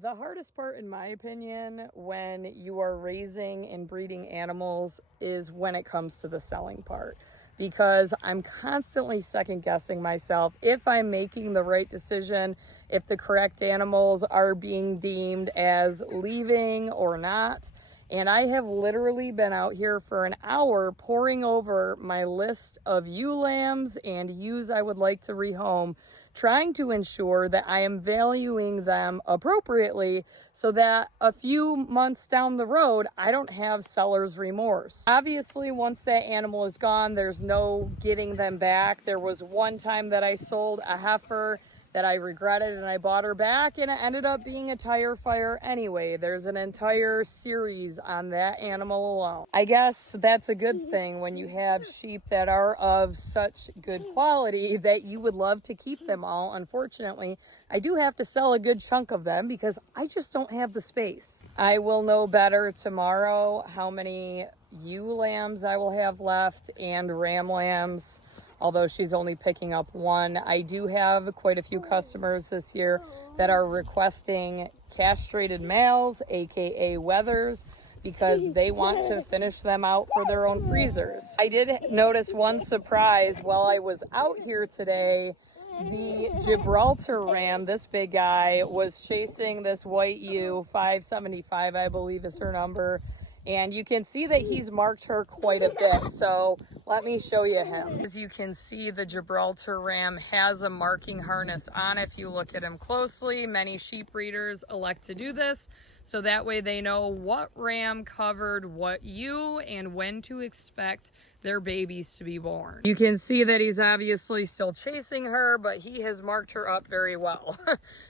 The hardest part, in my opinion, when you are raising and breeding animals is when it comes to the selling part. Because I'm constantly second guessing myself if I'm making the right decision, if the correct animals are being deemed as leaving or not. And I have literally been out here for an hour poring over my list of ewe lambs and ewes I would like to rehome, trying to ensure that I am valuing them appropriately so that a few months down the road, I don't have seller's remorse. Obviously, once that animal is gone, there's no getting them back. There was one time that I sold a heifer that I regretted and I bought her back, and it ended up being a tire fire anyway. There's an entire series on that animal alone. I guess that's a good thing when you have sheep that are of such good quality that you would love to keep them all. Unfortunately, I do have to sell a good chunk of them because I just don't have the space. I will know better tomorrow how many ewe lambs I will have left and ram lambs, although she's only picking up one. I do have quite a few customers this year that are requesting castrated males, aka wethers, because they want to finish them out for their own freezers. I did notice one surprise while I was out here today. The Gibraltar ram, this big guy, was chasing this white ewe, 575 I believe is her number. And you can see that he's marked her quite a bit. So let me show you him. As you can see, the Gibraltar ram has a marking harness on. If you look at him closely, many sheep breeders elect to do this. So that way they know what ram covered what ewe and when to expect their babies to be born. You can see that he's obviously still chasing her, but he has marked her up very well.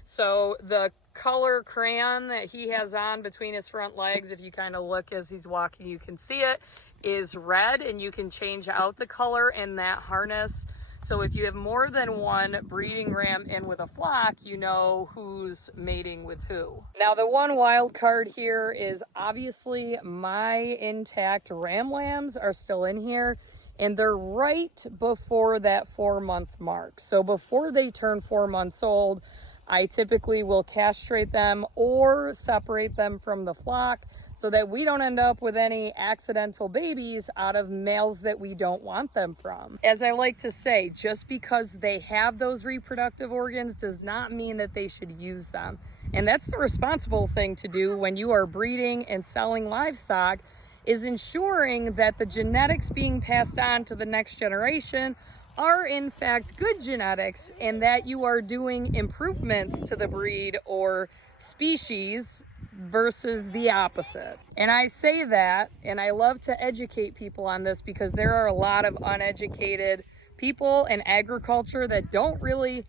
So the color crayon that he has on between his front legs, if you kind of look as he's walking, you can see it, is red, and you can change out the color in that harness. So if you have more than one breeding ram in with a flock, you know who's mating with who. Now, the one wild card here is obviously my intact ram lambs are still in here, and they're right before that 4-month mark. So before they turn 4 months old, I typically will castrate them or separate them from the flock so that we don't end up with any accidental babies out of males that we don't want them from. As I like to say, just because they have those reproductive organs does not mean that they should use them. And that's the responsible thing to do when you are breeding and selling livestock, is ensuring that the genetics being passed on to the next generation are in fact good genetics, and that you are doing improvements to the breed or species versus the opposite. And I say that, and I love to educate people on this because there are a lot of uneducated people in agriculture that don't really,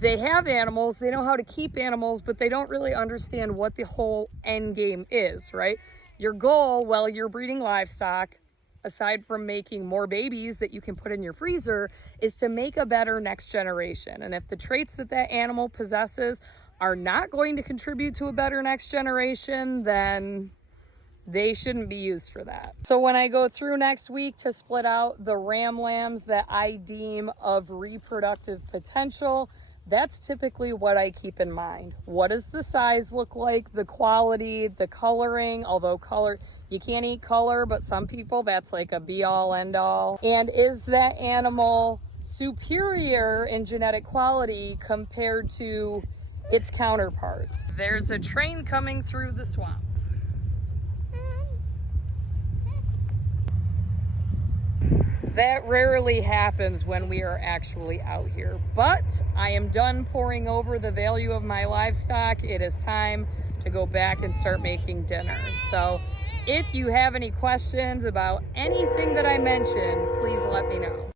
they have animals, they know how to keep animals, but they don't really understand what the whole end game is, right? Your goal while you're breeding livestock, aside from making more babies that you can put in your freezer, is to make a better next generation. And if the traits that that animal possesses are not going to contribute to a better next generation, then they shouldn't be used for that. So when I go through next week to split out the ram lambs that I deem of reproductive potential, that's typically what I keep in mind. What does the size look like, the quality, the coloring, although color, you can't eat color, but some people, that's like a be-all, end-all. And is that animal superior in genetic quality compared to its counterparts? There's a train coming through the swamp. That rarely happens when we are actually out here, but I am done poring over the value of my livestock. It is time to go back and start making dinner. So if you have any questions about anything that I mentioned, please let me know.